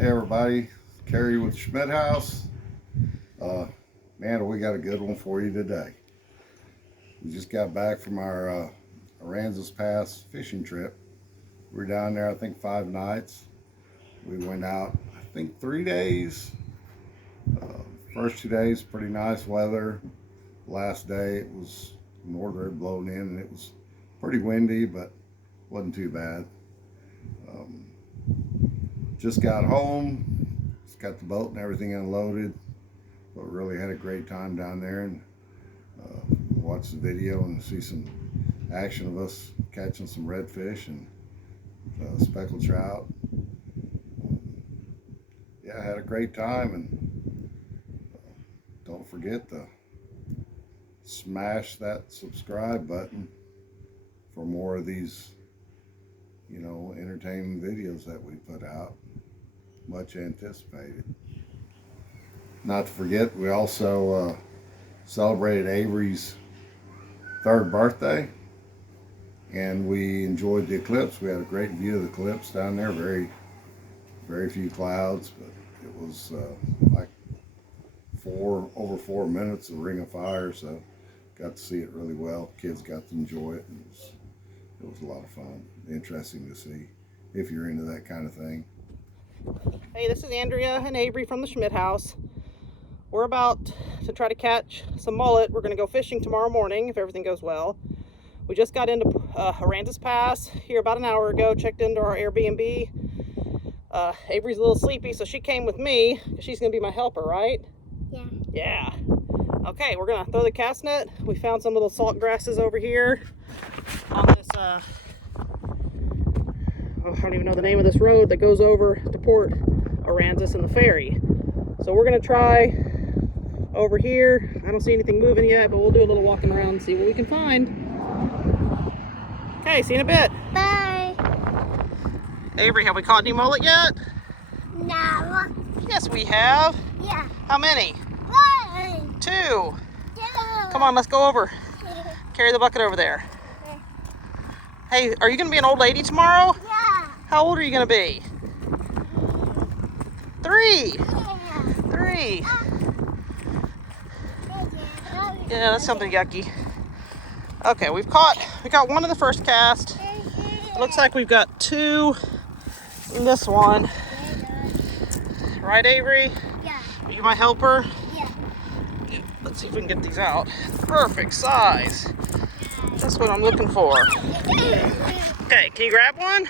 Hey everybody, Kerry with Schmidt House. Man, we got a good one for you today. We just got back from our Aransas Pass fishing trip. We were down there, I think, 5 nights. We went out, I think, 3 days. First 2 days, pretty nice weather. Last day, it was northerly blowing in, and it was pretty windy, but wasn't too bad. Just got home, just got the boat and everything unloaded, but really had a great time down there, and watched the video and see some action of us catching some redfish and speckled trout. Yeah, I had a great time, and don't forget to smash that subscribe button for more of these, entertaining videos that we put out. Much anticipated. Not to forget, we also celebrated Avery's 3rd birthday, and we enjoyed the eclipse. We had a great view of the eclipse down there. Very few clouds, but it was like over 4 minutes of ring of fire, so got to see it really well. Kids got to enjoy it, and it was a lot of fun. Interesting to see if you're into that kind of thing. Hey, this is Andrea and Avery from the Schmidt House. We're about to try to catch some mullet. We're going to go fishing tomorrow morning if everything goes well. We just got into Aransas Pass here about an hour ago, checked into our Airbnb. Avery's a little sleepy, so she came with me. She's going to be my helper, right? Yeah. Yeah. Okay, we're going to throw the cast net. We found some little salt grasses over here on this, I don't even know the name of this road that goes over to Port Aransas and the ferry. So we're going to try over here. I don't see anything moving yet, but we'll do a little walking around and see what we can find. Okay, see you in a bit. Bye. Avery, have we caught any mullet yet? No. Yes, we have. Yeah. How many? 1, 2. 2. Come on, let's go over. Carry the bucket over there. Hey, are you going to be an old lady tomorrow? Yeah. How old are you going to be? 3. Yeah. 3. Yeah, that's something yucky. Okay, we got one in the first cast. It looks like we've got 2 in this one. Right, Avery? Yeah. Are you my helper? Yeah. Let's see if we can get these out. Perfect size. That's what I'm looking for. Okay, can you grab one?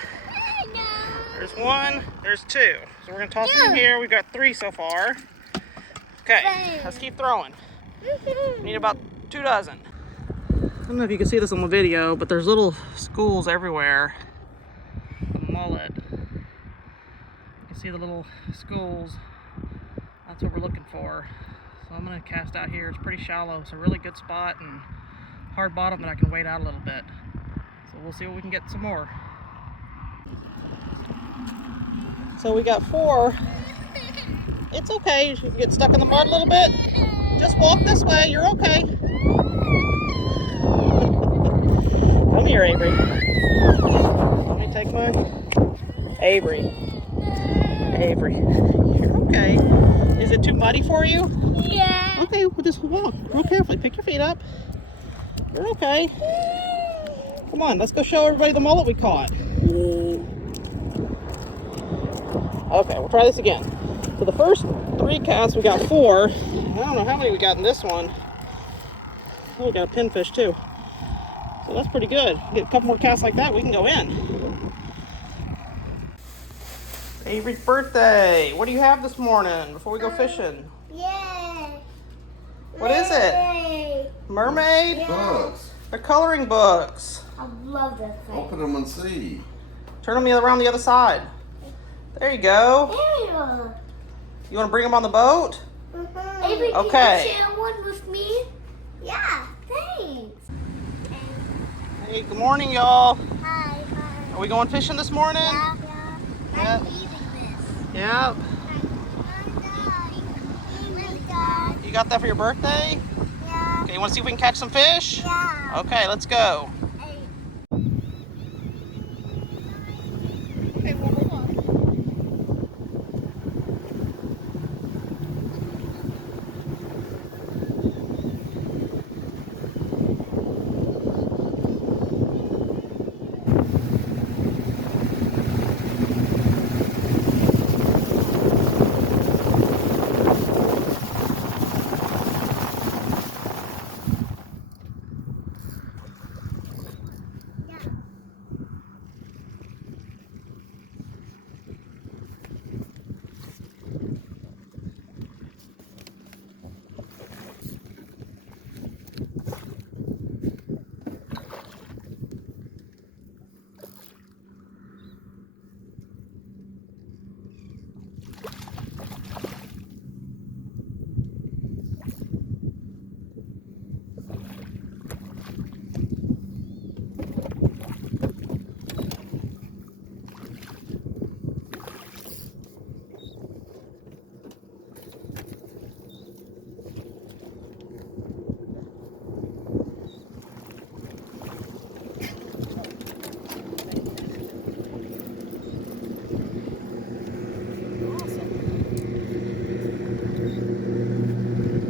No. There's 1, there's 2. So we're gonna toss them in here. We've got 3 so far. Okay, let's keep throwing. Need about 2 dozen. I don't know if you can see this on the video, but there's little schools everywhere of mullet. You can see the little schools. That's what we're looking for. So I'm gonna cast out here. It's pretty shallow. It's a really good spot and hard bottom that I can wait out a little bit. So we'll see if we can get some more. So we got 4. It's okay. You can get stuck in the mud a little bit. Just walk this way. You're okay. Come here, Avery. Let me take mine. Avery. You're okay. Is it too muddy for you? Yeah. Okay, we'll just walk real carefully. Pick your feet up. You're okay. Come on, let's go show everybody the mullet we caught. Okay, we'll try this again. So the first 3 casts, we got 4. I don't know how many we got in this one. Oh, we got a pinfish too. So that's pretty good. Get a couple more casts like that, we can go in. Avery's birthday. What do you have this morning before we go fishing? Yeah. What is it? Mermaid? Yeah. Books. They're coloring books. I love that thing. Open them and see. Turn them around the other side. There you go. Ariel. You want to bring them on the boat? Avery, Okay. can you share one with me? Yeah, thanks. Hey, good morning, y'all. Hi. Are we going fishing this morning? Yeah. Yeah. I'm eating this. Yeah. You got that for your birthday? Yeah. Okay, you want to see if we can catch some fish? Yeah. Okay, let's go. Okay, well, hold on.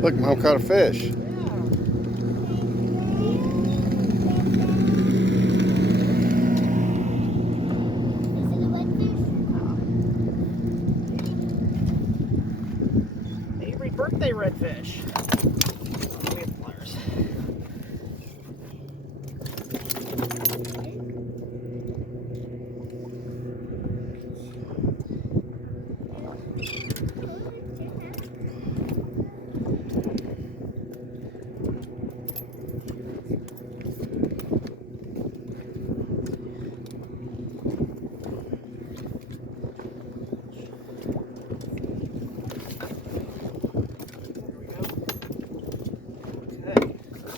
Look, Mom caught a fish. Avery birthday redfish. Let me get the pliers.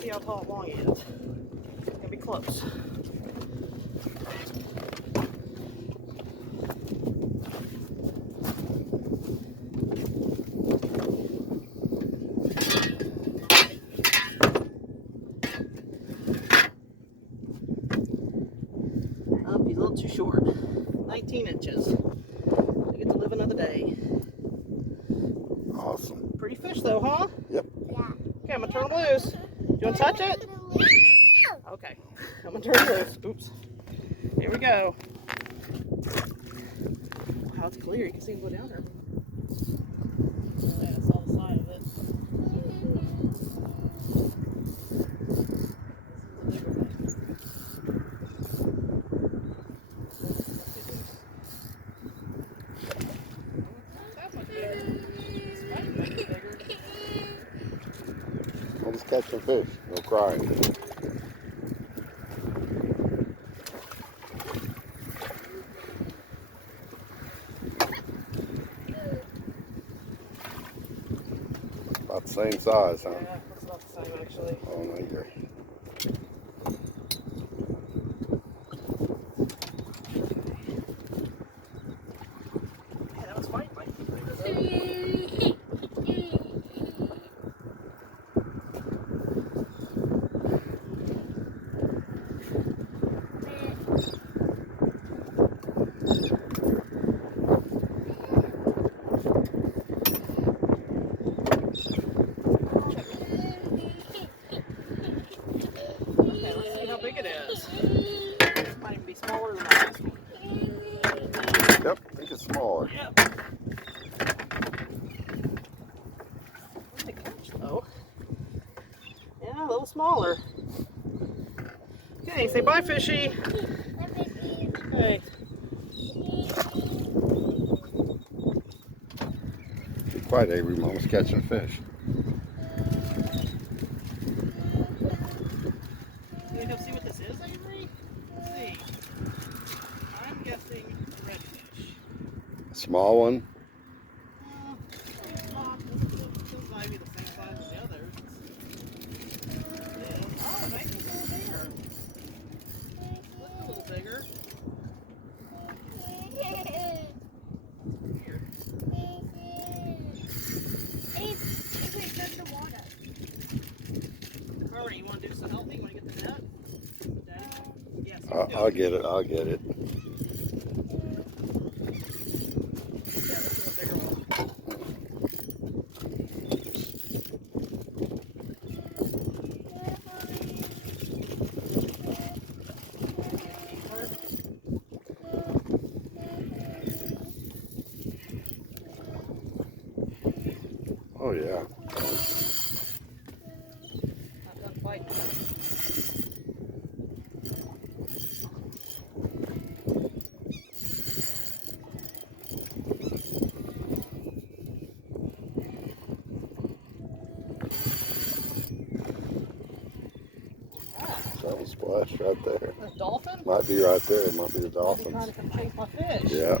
See how tall long he is. Gonna be close. Oh, he's a little too short. 19 inches. I get to live another day. Awesome. Pretty fish though, huh? Yep. Yeah. Okay, I'm gonna turn him loose. You wanna touch it? Okay, I'm gonna turn it loose. Oops. Here we go. Wow, it's clear. You can see him go down there. Oh, yeah, I saw the side of it. I'll just catch some fish. No crying. About the same size, huh? Yeah, that's about the same actually. Oh, no, you're. Yeah, that was fighting my keeper though. Okay, let's see how big it is. This might even be smaller than the last one. Yep, I think it's smaller. Yep. Good catch though. Yeah, a little smaller. Okay, say bye, fishy. Okay. Be quiet, Avery. Mama's catching a fish. You gonna go see what this is, Avery? Let's see. I'm guessing redfish. Small one. It's not. This might be the same size as the others. It is. Oh, it might be a little bigger. Looks a little bigger. Here. Alright, you want to do some helping? You want to get the net? Daddy? Yes. I'll get it. I'll get it. Yeah, this is a bigger one. Oh, yeah. Not done fighting. Something splashed right there. A dolphin? Might be right there. Might be the Might be dolphins. trying to come chase my fish. Yeah.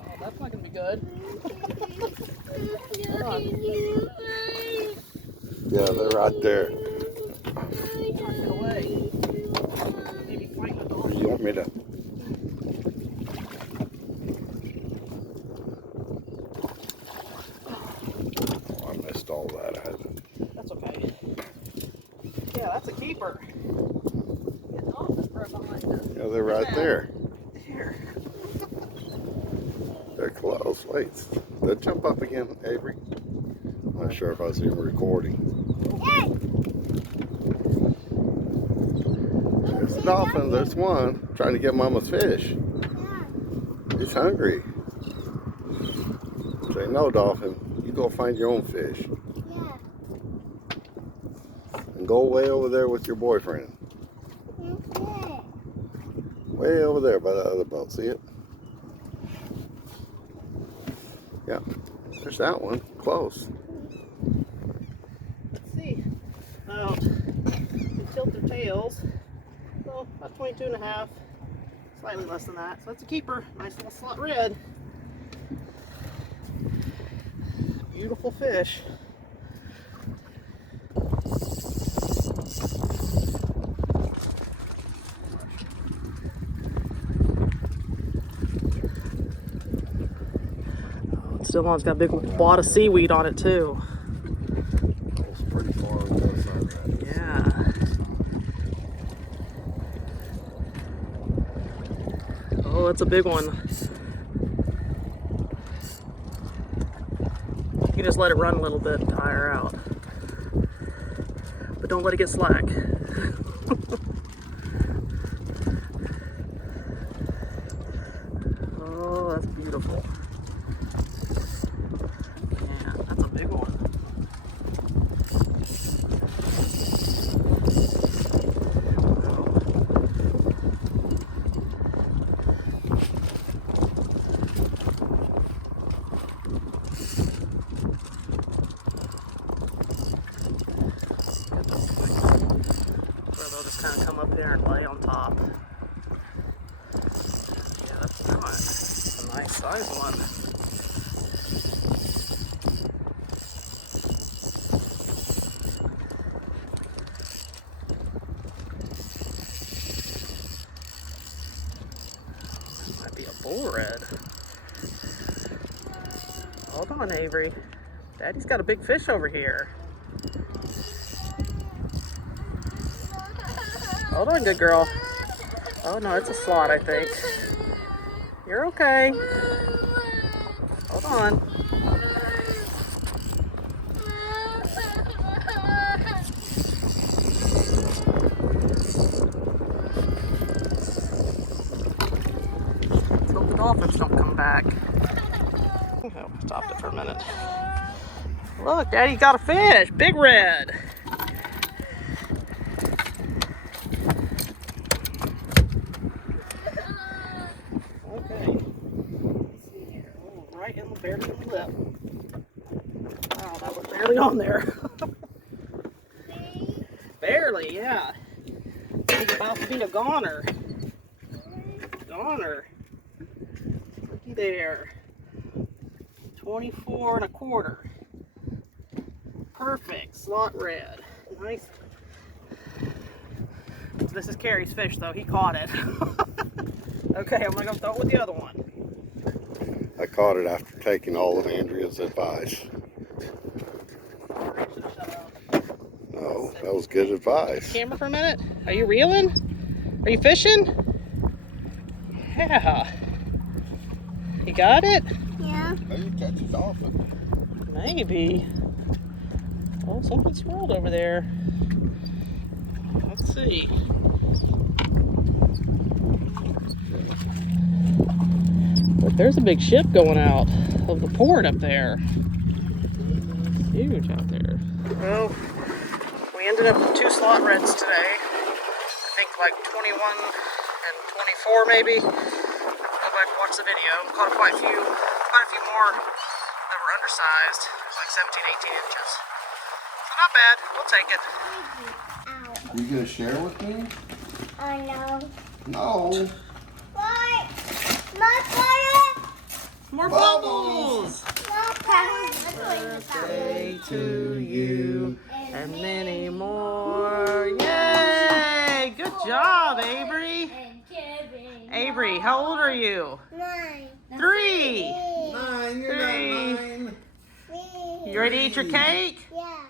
Oh, that's not gonna be good. Hold on. Yeah, they're right there. Trying to get away. Maybe fight the dolphin. You want me to? Oh, I missed all that. That's okay. Yeah, that's a keeper. The dolphin's right behind us. Yeah, they're right there. Here. They're close. Wait, they'll jump up again, Avery. not sure if I was even recording. There's a dolphin. There's one trying to get Mama's fish. He's hungry. Say, no, dolphin. You go find your own fish. Yeah. And go way over there with your boyfriend. Okay. Way over there by the other boat. See it? Yeah. There's that one. Close. Let's see. Now, they tilt their tails. So, about 22 and a half. Slightly less than that. So that's a keeper. Nice little slot red. Beautiful fish. Still on, it's got a big wad of seaweed on it too. It's pretty far on the other side of that. Yeah. Oh, it's a big one. You can just let it run a little bit and tire her out. But don't let it get slack. Oh, that's beautiful. Yeah, that's a big one. They'll just kind of come up there and lay on top. Yeah, that's nice. A nice size one. This might be a bull red. Hold on, Avery. Daddy's got a big fish over here. Hold on, good girl. Oh no, it's a slot, I think. You're okay. Hold on. Let's hope the dolphins don't come back. Oh, stopped it for a minute. Look, Daddy got a fish. Big red. Right in the barely in the lip. Wow, that was barely on there. Barely, yeah. He's about to be a goner. Goner. Looky there. 24 and a quarter. Perfect. Slot red. Nice. This is Carrie's fish though. He caught it. Okay, I'm gonna go throw it with the other one. I caught it after taking all of Andrea's advice. No, that was good advice. Camera for a minute. Are you reeling? Are you fishing? Yeah. You got it? Yeah. Maybe catch a dolphin. Maybe. Oh, something swirled over there. Let's see. But there's a big ship going out of the port up there. Huge out there. Well, we ended up with 2 slot reds today. I think like 21 and 24 maybe. Go back and watch the video. Caught quite a few more that were undersized, like 17, 18 inches. So not bad. We'll take it. Are you gonna share with me? I know. No. What? My fire? More bubbles! Birthday to you and many more. Yay! Good job, Avery. Avery, how old are you? 9. 3. 9, you're 3. not 9. You ready to eat your cake? Yeah.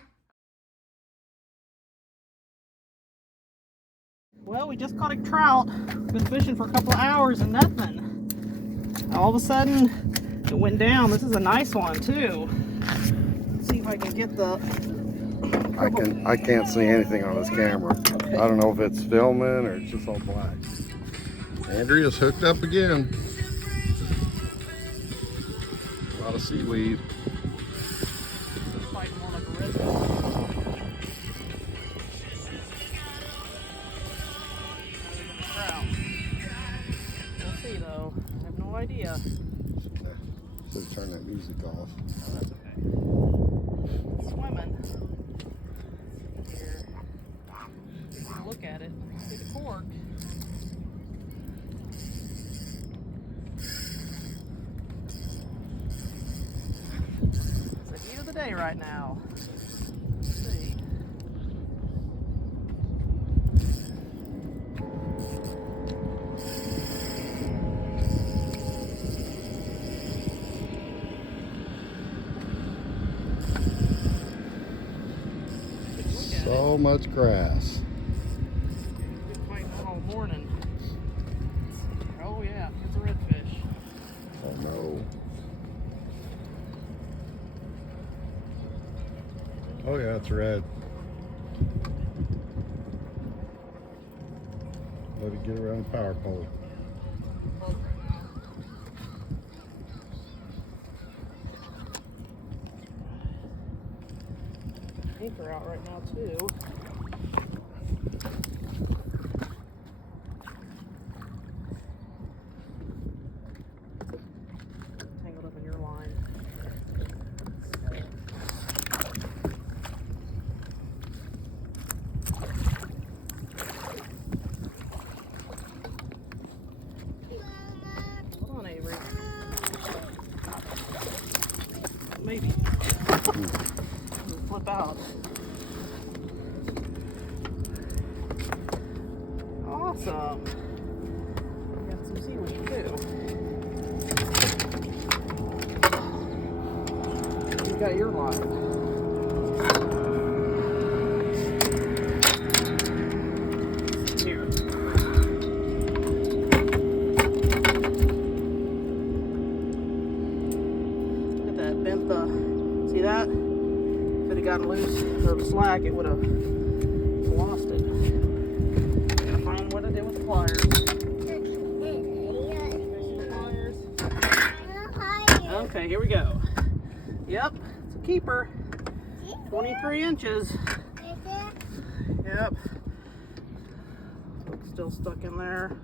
Well, we just caught a trout. Been fishing for a couple of hours and nothing. All of a sudden, it went down. This is a nice one too. see if I can get the... I can't see anything on this camera. Okay. I don't know if it's filming or it's just all black. Andrea's hooked up again. A lot of seaweed. This is fighting more like a redfish. Trout. We'll see though. I have no idea. So turn that music off. Oh, that's okay. Swimming. Here. Look at it. See the cork. It's the heat of the day right now. Let's see. So much grass. Been fighting all morning. Oh yeah, it's a redfish. Oh no. Oh yeah, it's red. Let it get around the power pole. Anchor out right now too. Tangled up in your line. Hold on, Avery. Maybe. Flip out. Awesome. We got some seaweed too. You got your line. Here. Look at that, bent the, see that? If it had gotten loose or the slack, it would have lost it. Gotta find what I did with the pliers. Okay, here we go. Yep, it's a keeper. 23 inches. Yep. So it's still stuck in there.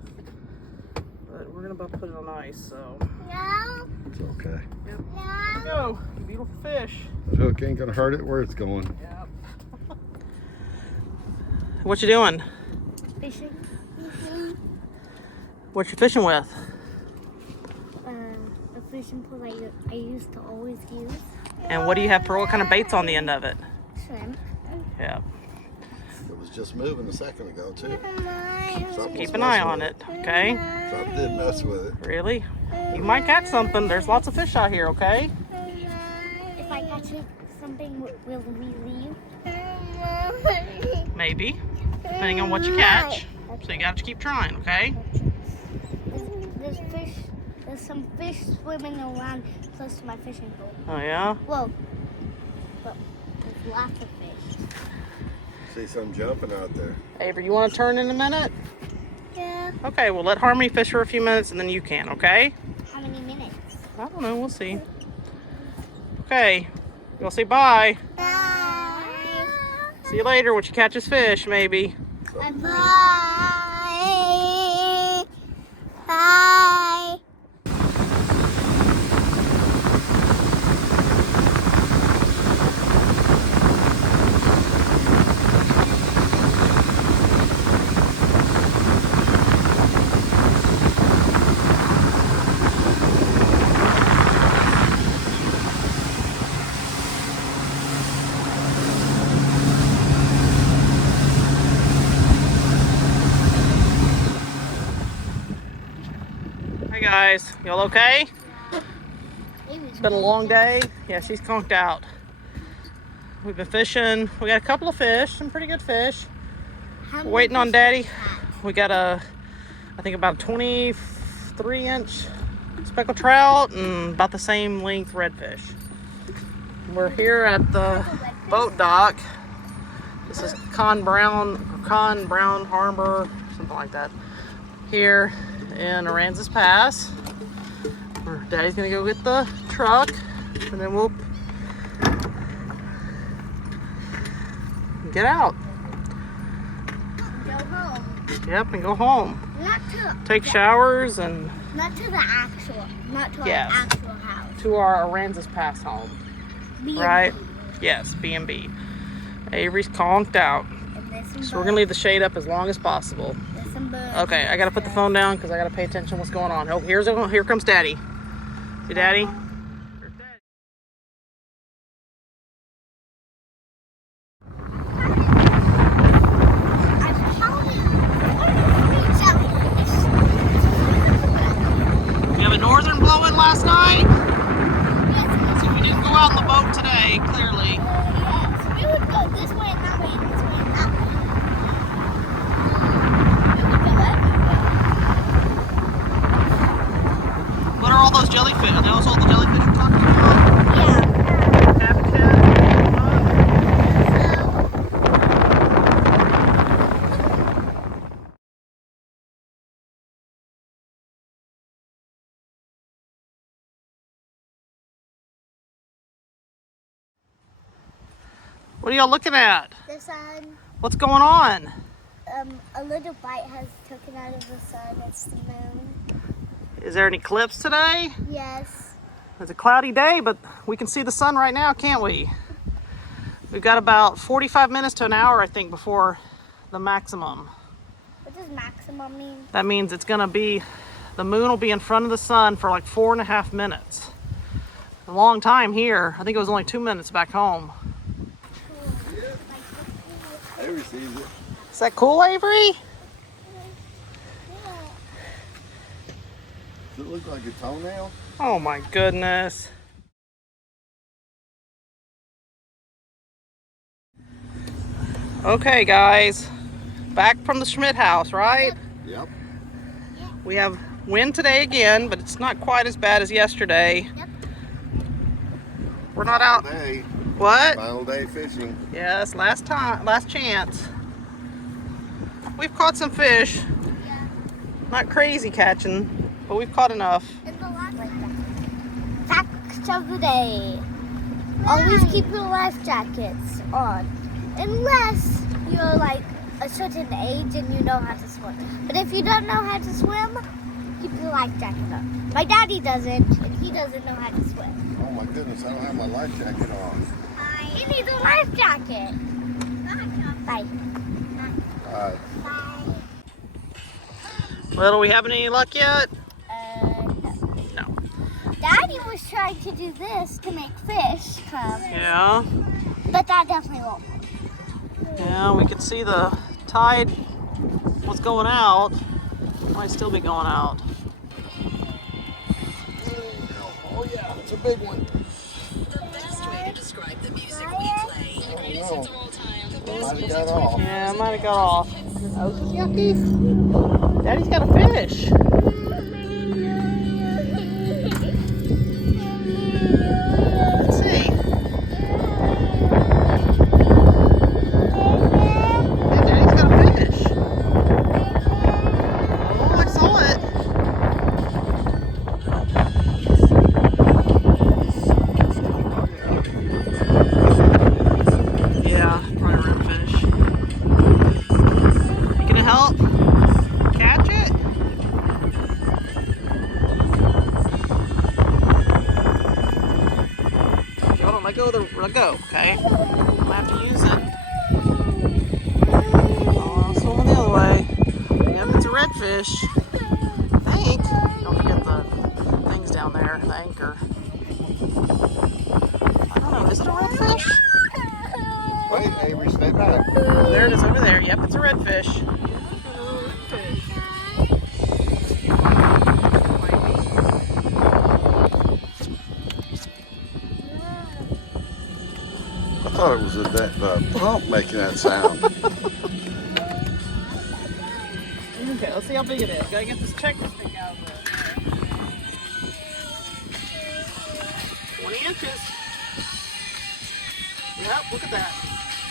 But we're gonna about to put it on ice, so. No. It's okay. Yep. Here we go. Beautiful fish. The hook ain't gonna hurt it where it's going. Yep. What you doing? Fishing. What you fishing with? A fishing pole I used to always use. And what do you have for what kind of baits on the end of it? Shrimp. Yep. It was just moving a second ago too. Something Keep was an eye messing on with it, okay? Something did mess with it. Really? You might catch something. There's lots of fish out here, okay? If I catch something, will we leave? Maybe. Depending on what you catch. So you gotta keep trying, okay? There's some fish swimming around close to my fishing pole. Oh yeah? Whoa. But there's lots of fish. See some jumping out there. Avery, you want to turn in a minute? Yeah. Okay, we'll let Harmony fish for a few minutes and then you can, okay? How many minutes? I don't know, we'll see. Okay, we'll say bye. Bye. See you later when she catches fish, maybe. Bye. Bye. Hi guys, y'all okay? It's been a long day. Yeah, she's conked out. We've been fishing. We got a couple of fish, some pretty good fish. We're waiting on Daddy. We got I think about 23-inch speckled trout and about the same length redfish. We're here at the boat dock. This is Con Brown Harbor, something like that. Here in Aransas Pass. Where Daddy's gonna go get the truck, and then we'll get out. Go home. Yep, and go home. Not to Take showers and not to the actual, not to Yes. our actual house. to our Aransas Pass home. B&B. Right? Yes, B&B. Avery's conked out. And there's some So we're gonna leave the shade up as long as possible. There's some birds. Okay, I gotta put the phone down because I gotta pay attention to what's going on. Oh, here comes Daddy. See Daddy? There's Daddy. I'm telling you, what are you jellyfish? We have a northern blowing last night, Yes, so we didn't go out on the boat today, clearly. yes. We would go this way and that way and this way and that way. We would go everywhere. What are all those jellyfish? Are those all the jellyfish you're talking about? Yeah. Habitat? What are y'all looking at? The sun, What's going on? a little bite has taken out of the sun. It's the moon. Is there an eclipse today? Yes. It's a cloudy day, but we can see the sun right now, can't we? We've got about 45 minutes to an hour, I think, before the maximum. What does maximum mean? That means it's gonna be, the moon will be in front of the sun for like 4.5 minutes. A long time here. I think it was only 2 minutes back home. Avery sees it. Is that cool, Avery? Does it look like a toenail? Oh my goodness. Okay, guys. Back from the Schmidt house, right? Yep. We have wind today again, but it's not quite as bad as yesterday. Yep. We're not out. Day. What? Final day fishing. Yes, last chance. We've caught some fish. Yeah. Not crazy catching, but we've caught enough. In the last fact of the day. Always keep your life jackets on. Unless you're like a certain age and you know how to swim. But if you don't know how to swim, keep your life jacket on. My daddy doesn't, and he doesn't know how to swim. Oh my goodness, I don't have my life jacket on. He needs a life jacket. Bye. Alright. Bye. Well, are we having any luck yet? No. No. Daddy was trying to do this to make fish come, Yeah. but that definitely won't. Yeah, we can see the tide was going out. Might still be going out. Oh yeah, it's a big one. The best way to describe the music we play. Oh no. Might have got off. Yeah, it might have got off. Oh, this is yucky. Daddy's got a fish. Let's see. Yeah, Daddy's got a fish. Oh, I saw it. Yeah, probably a redfish. You gonna help catch it? Hold on, let go, okay? I'm gonna have to use it. Oh, I'm swimming the other way. Yep, it's a redfish. I think. Don't forget the things down there, the anchor. I don't know, is it a redfish? Wait, Avery, stay back. There it is over there. Yep, it's a redfish. I thought it was the pump making that sound. Okay, let's see how big it is. Gotta get this check this thing out of there. 20 inches. Yep, look at that.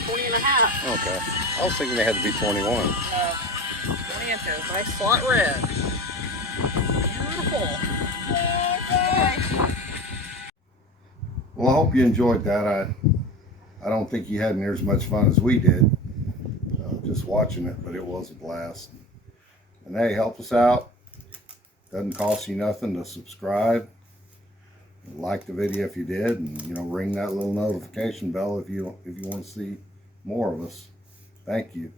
20 and a half. Okay. I was thinking they had to be 21. No, 20 inches. Nice slot red. Beautiful. Well, I hope you enjoyed that. I don't think you had near as much fun as we did just watching it, but it was a blast. And hey, help us out. Doesn't cost you nothing to subscribe. Like the video if you did, and ring that little notification bell if you want to see more of us. Thank you.